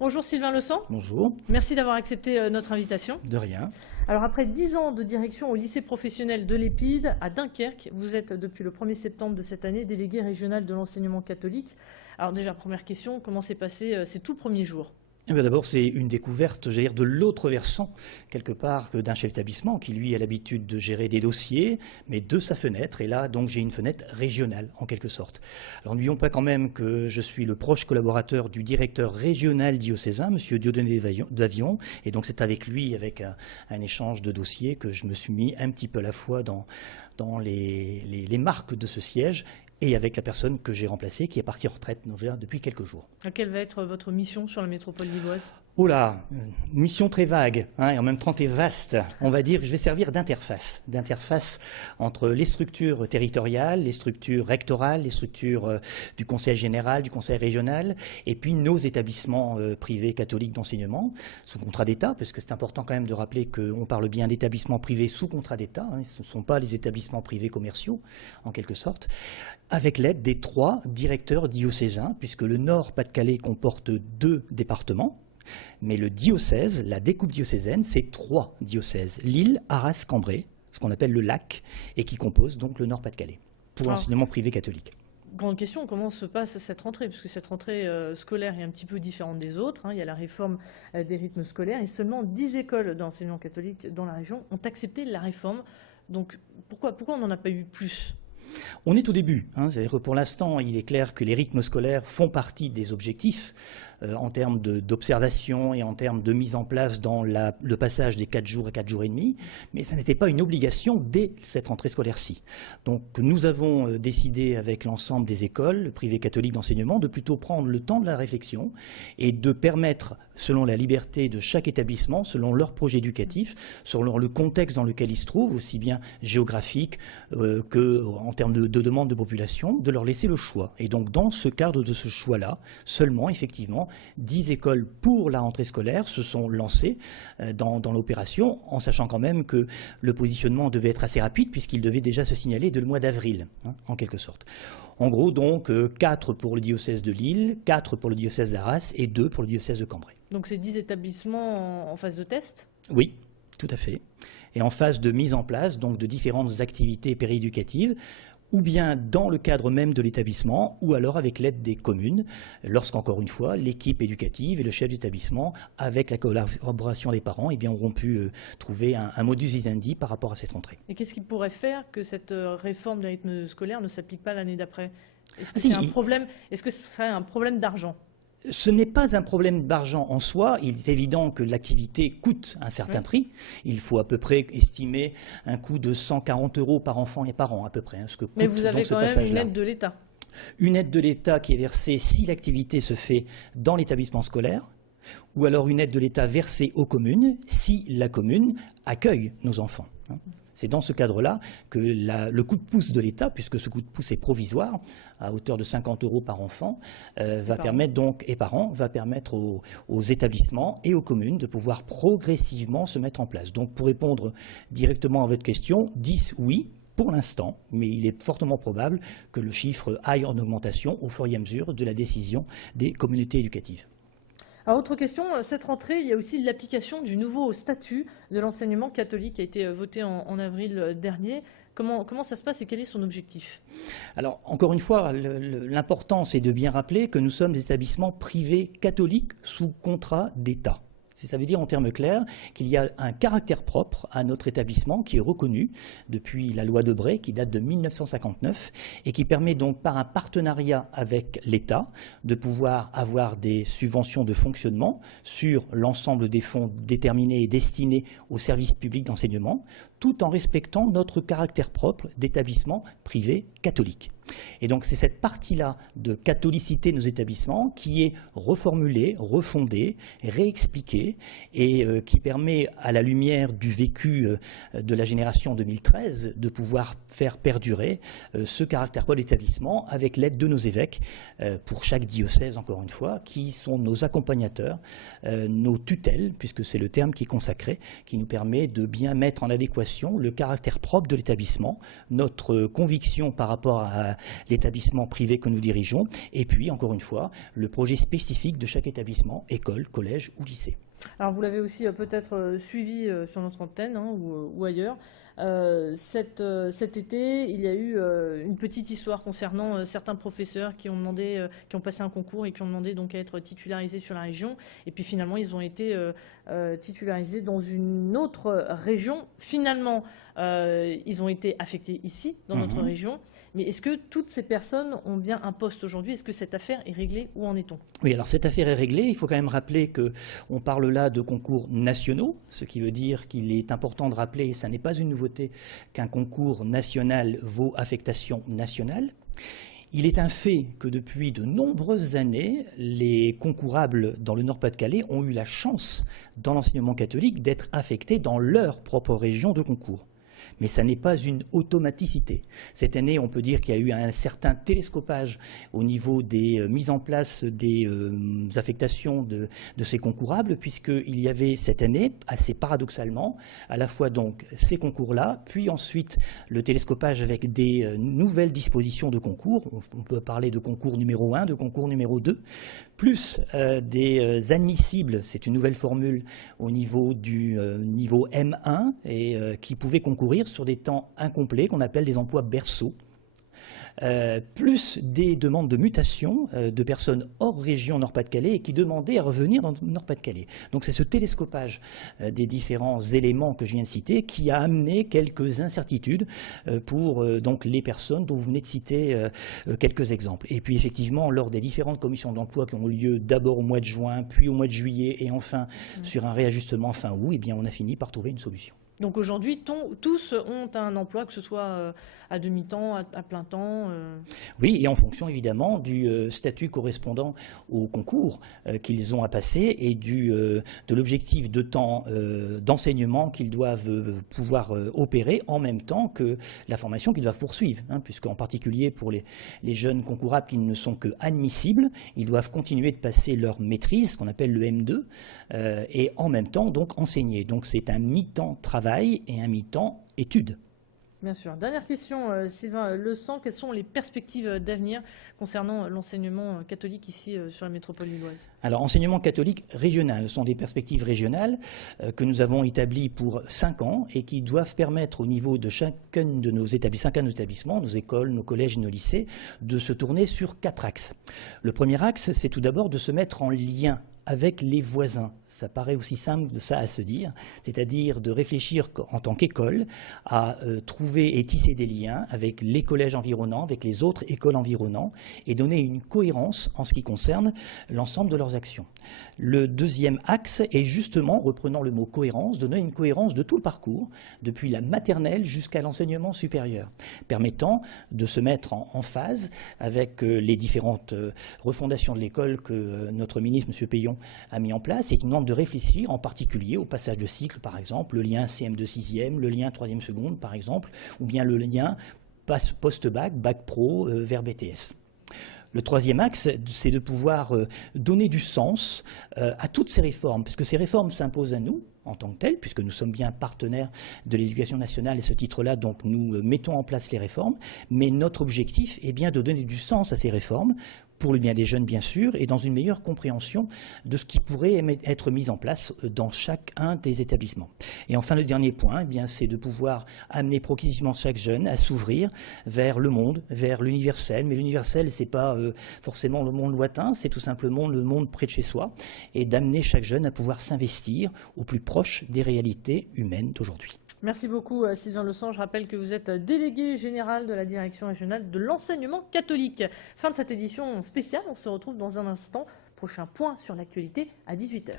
Bonjour Sylvain Leçant. Bonjour. Merci d'avoir accepté notre invitation. De rien. Alors après 10 ans de direction au lycée professionnel de l'Épide à Dunkerque, vous êtes depuis le 1er septembre de cette année délégué régional de l'enseignement catholique. Alors déjà, première question, comment s'est passé ces tout premiers jours ? D'abord, c'est une découverte, j'allais dire, de l'autre versant, quelque part, d'un chef d'établissement qui, lui, a l'habitude de gérer des dossiers, mais de sa fenêtre. Et là, donc, j'ai une fenêtre régionale, en quelque sorte. Alors, n'oublions pas quand même que je suis le proche collaborateur du directeur régional diocésain, M. Dieudonné Davion. Et donc, c'est avec lui, avec un échange de dossiers, que je me suis mis un petit peu à la fois dans les marques de ce siège, et avec la personne que j'ai remplacée, qui est partie en retraite depuis quelques jours. Quelle va être votre mission sur la métropole lilloise ? Oh là, une mission très vague, et en même temps très vaste. On va dire que je vais servir d'interface entre les structures territoriales, les structures rectorales, les structures du conseil général, du conseil régional, et puis nos établissements privés catholiques d'enseignement, sous contrat d'État, parce que c'est important quand même de rappeler qu'on parle bien d'établissements privés sous contrat d'État, ce ne sont pas les établissements privés commerciaux, en quelque sorte, avec l'aide des 3 directeurs diocésains, puisque le Nord-Pas-de-Calais comporte 2 départements, mais le diocèse, la découpe diocésaine, c'est 3 diocèses, Lille, Arras, Cambrai, ce qu'on appelle le lac, et qui compose donc le Nord-Pas-de-Calais, pour l'enseignement privé catholique. Grande question, comment se passe cette rentrée ? Puisque cette rentrée scolaire est un petit peu différente des autres. Il y a la réforme des rythmes scolaires et seulement 10 écoles d'enseignement catholique dans la région ont accepté la réforme. Donc pourquoi on n'en a pas eu plus ? On est au début. C'est-à-dire que pour l'instant, il est clair que les rythmes scolaires font partie des objectifs en termes d'observation et en termes de mise en place dans le passage des 4 jours à 4 jours et demi, mais ça n'était pas une obligation dès cette rentrée scolaire-ci. Donc nous avons décidé avec l'ensemble des écoles privées catholiques d'enseignement de plutôt prendre le temps de la réflexion et de permettre, selon la liberté de chaque établissement, selon leur projet éducatif, selon le contexte dans lequel ils se trouvent, aussi bien géographique qu'en termes de demande de population, de leur laisser le choix. Et donc dans ce cadre de ce choix-là, seulement effectivement 10 écoles pour la rentrée scolaire se sont lancées dans l'opération, en sachant quand même que le positionnement devait être assez rapide puisqu'il devait déjà se signaler dès le mois d'avril, en quelque sorte. En gros donc 4 pour le diocèse de Lille, 4 pour le diocèse d'Arras et 2 pour le diocèse de Cambrai. Donc c'est 10 établissements en phase de test ? Oui, tout à fait. Et en phase de mise en place donc de différentes activités pérééducatives, ou bien dans le cadre même de l'établissement, ou alors avec l'aide des communes, lorsqu'encore une fois, l'équipe éducative et le chef d'établissement, avec la collaboration des parents, auront pu trouver un modus vivendi par rapport à cette rentrée. Et qu'est-ce qui pourrait faire que cette réforme des rythmes scolaires ne s'applique pas l'année d'après ? Est-ce que c'est un problème ? Est-ce que ce serait un problème d'argent ? Ce n'est pas un problème d'argent en soi. Il est évident que l'activité coûte un certain prix. Il faut à peu près estimer un coût de 140 € par enfant et par an, à peu près. Ce que coûte. Mais vous avez quand même une aide de l'État. Une aide de l'État qui est versée si l'activité se fait dans l'établissement scolaire, ou alors une aide de l'État versée aux communes si la commune accueille nos enfants. C'est dans ce cadre-là que le coup de pouce de l'État, puisque ce coup de pouce est provisoire, à hauteur de 50 € par enfant, va permettre aux établissements et aux communes de pouvoir progressivement se mettre en place. Donc pour répondre directement à votre question, 10 oui, pour l'instant, mais il est fortement probable que le chiffre aille en augmentation au fur et à mesure de la décision des communautés éducatives. Alors, autre question, cette rentrée, il y a aussi l'application du nouveau statut de l'enseignement catholique qui a été voté en avril dernier. Comment ça se passe et quel est son objectif ? Alors, encore une fois, l'important, c'est de bien rappeler que nous sommes des établissements privés catholiques sous contrat d'État. Ça veut dire en termes clairs qu'il y a un caractère propre à notre établissement qui est reconnu depuis la loi Debré qui date de 1959 et qui permet donc par un partenariat avec l'État de pouvoir avoir des subventions de fonctionnement sur l'ensemble des fonds déterminés et destinés aux services publics d'enseignement tout en respectant notre caractère propre d'établissement privé catholique. Et donc c'est cette partie-là de catholicité de nos établissements qui est reformulée, refondée, réexpliquée et qui permet à la lumière du vécu de la génération 2013 de pouvoir faire perdurer ce caractère propre d'établissement avec l'aide de nos évêques pour chaque diocèse encore une fois qui sont nos accompagnateurs, nos tutelles puisque c'est le terme qui est consacré, qui nous permet de bien mettre en adéquation le caractère propre de l'établissement, notre conviction par rapport à l'établissement privé que nous dirigeons. Et puis, encore une fois, le projet spécifique de chaque établissement, école, collège ou lycée. Alors vous l'avez aussi peut-être suivi sur notre antenne ou ailleurs. Cet été, il y a eu une petite histoire concernant certains professeurs qui ont passé un concours et qui ont demandé donc à être titularisés sur la région. Et puis finalement, ils ont été titularisés dans une autre région. Finalement, ils ont été affectés ici, dans notre région. Mais est-ce que toutes ces personnes ont bien un poste aujourd'hui? Est-ce que cette affaire est réglée? Où en est-on? Oui, alors cette affaire est réglée. Il faut quand même rappeler qu'on parle là de concours nationaux, ce qui veut dire qu'il est important de rappeler, et ça n'est pas une nouveauté, qu'un concours national vaut affectation nationale. Il est un fait que depuis de nombreuses années, les concourables dans le Nord-Pas-de-Calais ont eu la chance, dans l'enseignement catholique, d'être affectés dans leur propre région de concours. Mais ça n'est pas une automaticité. Cette année, on peut dire qu'il y a eu un certain télescopage au niveau des mises en place des affectations de ces concourables, puisqu'il y avait cette année, assez paradoxalement, à la fois donc ces concours-là, puis ensuite le télescopage avec des nouvelles dispositions de concours. On peut parler de concours numéro 1, de concours numéro 2, plus des admissibles, c'est une nouvelle formule au niveau du niveau M1, et qui pouvaient concourir sur des temps incomplets qu'on appelle des emplois berceaux, plus des demandes de mutation de personnes hors région Nord-Pas-de-Calais et qui demandaient à revenir dans le Nord-Pas-de-Calais. Donc c'est ce télescopage des différents éléments que je viens de citer qui a amené quelques incertitudes pour donc les personnes dont vous venez de citer quelques exemples. Et puis effectivement, lors des différentes commissions d'emploi qui ont lieu d'abord au mois de juin, puis au mois de juillet et enfin sur un réajustement fin août, eh bien on a fini par trouver une solution. Donc aujourd'hui, tous ont un emploi, que ce soit à demi-temps, à plein temps. Oui, et en fonction évidemment du statut correspondant au concours qu'ils ont à passer et de l'objectif de temps d'enseignement qu'ils doivent pouvoir opérer en même temps que la formation qu'ils doivent poursuivre. Puisqu'en particulier pour les jeunes concourables qui ne sont que admissibles, ils doivent continuer de passer leur maîtrise, ce qu'on appelle le M2, et en même temps donc enseigner. Donc c'est un mi-temps travail et un mi-temps études. Bien sûr. Dernière question, Sylvain Leçan, quelles sont les perspectives d'avenir concernant l'enseignement catholique ici sur la métropole lilloise? Alors, enseignement catholique régional, ce sont des perspectives régionales que nous avons établies pour 5 ans et qui doivent permettre au niveau de chacun de nos établissements, nos écoles, nos collèges et nos lycées, de se tourner sur 4 axes. Le premier axe, c'est tout d'abord de se mettre en lien avec les voisins. Ça paraît aussi simple de ça à se dire, c'est-à-dire de réfléchir en tant qu'école à trouver et tisser des liens avec les collèges environnants, avec les autres écoles environnantes et donner une cohérence en ce qui concerne l'ensemble de leurs actions. Le deuxième axe est justement, reprenant le mot cohérence, donner une cohérence de tout le parcours, depuis la maternelle jusqu'à l'enseignement supérieur, permettant de se mettre en phase avec les différentes refondations de l'école que notre ministre, M. Peillon, a mis en place et qui nous demande de réfléchir en particulier au passage de cycle, par exemple, le lien CM2 6e, le lien 3e seconde, par exemple, ou bien le lien post-bac, bac pro vers BTS. Le troisième axe, c'est de pouvoir donner du sens à toutes ces réformes, puisque ces réformes s'imposent à nous en tant que telles, puisque nous sommes bien partenaires de l'éducation nationale et ce titre-là, donc nous mettons en place les réformes, mais notre objectif est bien de donner du sens à ces réformes, pour le bien des jeunes bien sûr, et dans une meilleure compréhension de ce qui pourrait être mis en place dans chacun des établissements. Et enfin, le dernier point, eh bien, c'est de pouvoir amener progressivement chaque jeune à s'ouvrir vers le monde, vers l'universel. Mais l'universel, c'est pas forcément le monde lointain, c'est tout simplement le monde près de chez soi, et d'amener chaque jeune à pouvoir s'investir au plus proche des réalités humaines d'aujourd'hui. Merci beaucoup Sylvain Leçan. Je rappelle que vous êtes délégué général de la direction régionale de l'enseignement catholique. Fin de cette édition spéciale, on se retrouve dans un instant. Prochain point sur l'actualité à 18h.